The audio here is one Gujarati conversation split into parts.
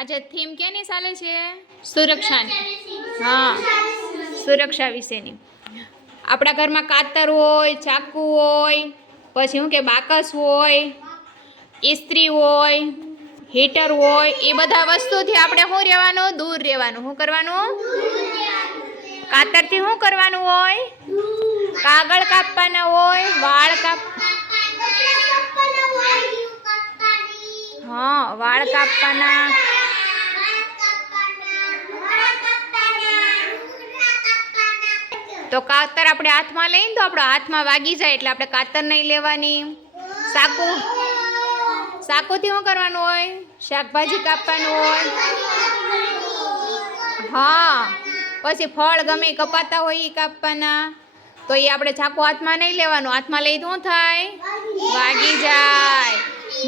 આજે થીમ કેની ચાલે છે? સુરક્ષાની હા સુરક્ષા વિશેની. આપણા ઘરમાં કાતર હોય ચાકુ હોય પછી શું કે બાકસ હોય ઇસ્ત્રી હોય હીટર હોય એ બધા વસ્તુથી આપણે શું રહેવાનું? દૂર રહેવાનું. શું કરવાનું? કાતરથી શું કરવાનું હોય? કાગળ કાપવાના હોય વાળ કાપ હા વાળ કાપવાના. તો કાતર આપણે હાથમાં લઈને તો આપણો હાથમાં વાગી જાય એટલે આપણે કાતર નહીં લેવાની. સાકુ સાકુથી શું કરવાનું હોય? શાકભાજી કાપવાનું હોય? હા. પછી ફળ ગમે કપાતા હોય એ કાપવાના. તો એ આપણે ચાકુ હાથમાં નહીં લેવાનું. હાથમાં લઈ શું થાય? વાગી જાય.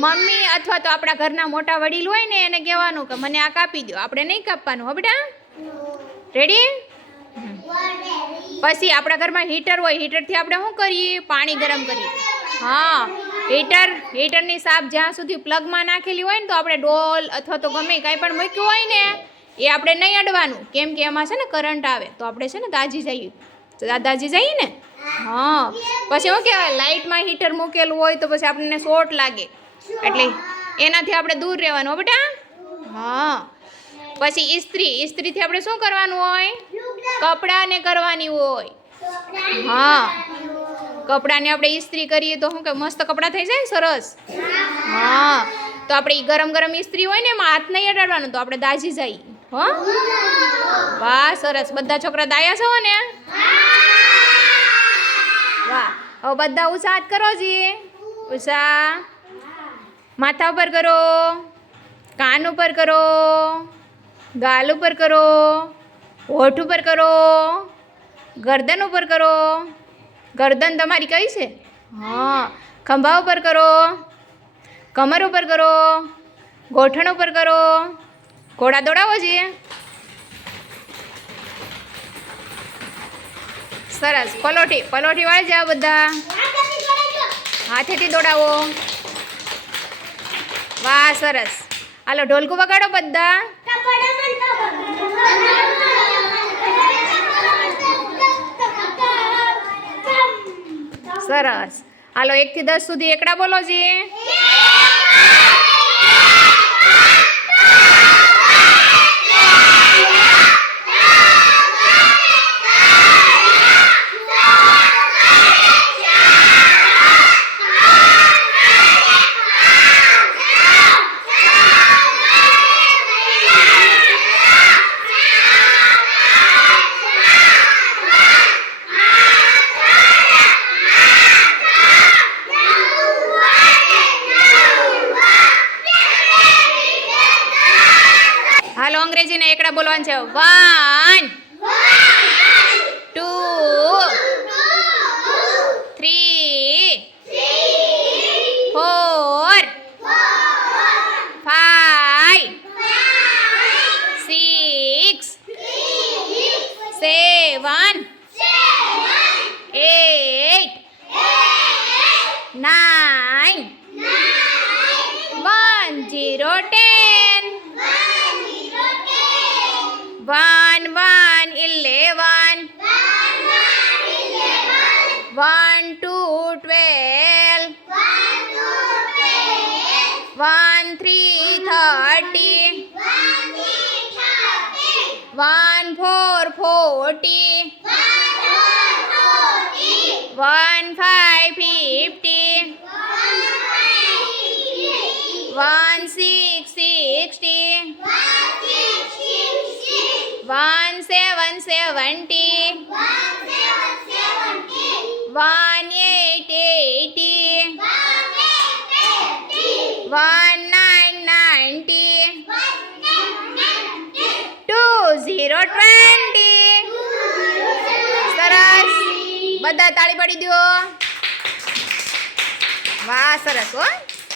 મમ્મી અથવા તો આપણા ઘરના મોટા વડીલ હોય ને એને કહેવાનું કે મને આ કાપી દો આપણે નહીં કાપવાનું, હો રેડી પછી આપણા ઘરમાં હીટર હોય હીટરથી આપણે શું કરીએ? પાણી ગરમ કરીએ. હા હીટર હીટરની સાપ જ્યાં સુધી પ્લગમાં નાખેલી હોય ને તો આપણે ડોલ અથવા તો ગમે કાંઈ પણ મૂક્યું હોય ને, એ આપણે નહીં અડવાનું. કેમ કે એમાં છે ને કરંટ આવે. તો આપણે છે ને દાજી જઈએ. દાજી જઈએ ને? હા. પછી શું કહેવાય? લાઇટમાં હીટર મૂકેલું હોય તો પછી આપણને શોર્ટ લાગે. એટલે એનાથી આપણે દૂર રહેવાનું. બેટા? હા. પછી ઇસ્ત્રી ઇસ્ત્રીથી આપણે શું કરવાનું હોય? કપડાને કરવાની હોય. હા. કપડાને આપણે ઇસ્ત્રી કરીએ તો શું કે મસ્ત કપડાં થઈ જાય સરસ. હા. તો આપણે ગરમ ગરમ ઇસ્ત્રી હોય ને એમાં હાથ નહીં અડાડવાનો તો આપણે દાજી જઈએ હો? વાહ, સરસ. બધા છોકરા દાયા છો ને? વાહ. હવે બધા ઉષા હાથ કરો જી. ઉષા. માથા ઉપર કરો. કાન ઉપર કરો. ગાલ ઉપર કરો. હોઠ ઉપર કરો. ગરદન ઉપર કરો. ગરદન તમારી કઈ છે? હા. ખંભા ઉપર કરો. કમર ઉપર કરો. ગોઠણ ઉપર કરો. ઘોડા દોડાવો છીએ સરસ. પલોઠી પલોઠી વાળી જાઓ બધા. હાથેથી દોડાવો. વાહ, સરસ. હાલો, ઢોલકું વગાડો બધા. સરસ. હાલો એકથી દસ સુધી એકડા બોલો જી. હાલો અંગ્રેજીના એકડા બોલવાનું છે. One two three four five six seven eight nine one three thirty one four forty one five fifty one six sixty one seven seventy one eight eighty one nine ninety two zero twenty સરસ બધા તાળી પડી દો વાહ સરસ હો.